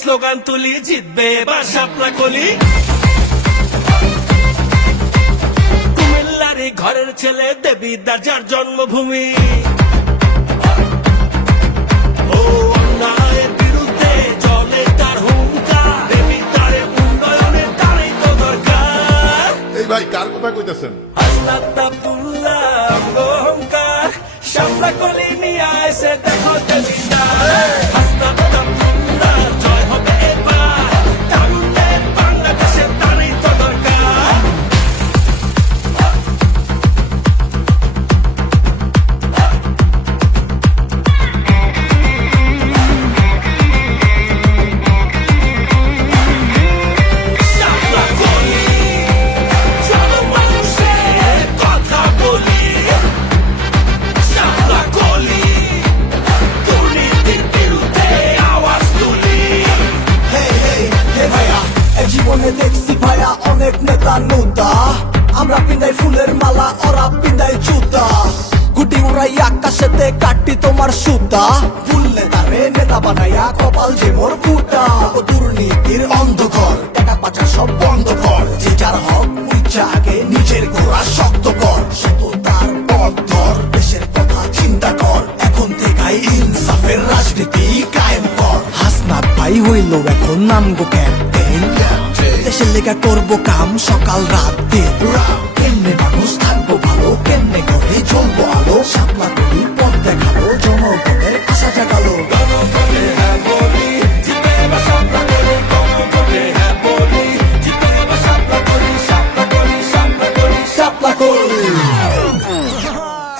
Slogan তুলি জিতবে এবার শাপলা কলি। কুমিল্লারি ঘরের ছেলে দেবী দাজার জন্মভূমি ভাই কার কথা কইতেছেন? দেখছি ভাইয়া অনেক নেতা নুতা। আমরা পিন্দাই ফুলের মালা, ওরা পিন্দাই জুতা। গুটি উড়াই আকাশেতে কাটি তোমার সুতা। ভুললে তারে নেতা বানাইয়া কপাল যে মোর ফুটা। ও দুর্নীতির অন্ধকার, টাকা পাচার সব বন্ধ কর। যে যার হক ইচ্ছা আগে নিজের গোড়া শক্ত কর। সততার পথ ধর, দেশের কথা চিন্তা কর। এখন থেকেই ইনসাফের রাজনীতি কায়েম কর। হাসনাত ভাই হইল এখন নাম গো ক্যাপ্টেন দেশের লেগা করব কাম? সকাল রাত দিন। কেমনে মানুষ থাকব ভালো? কেমনে করে চলবো আলো? সাপলা করি পথ দেখাল জনগণের আশা জাগালো।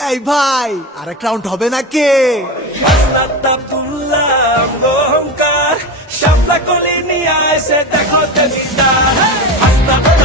এই ভাই আরেক রাউন্ড হবে নাকি? la colina ese tejote de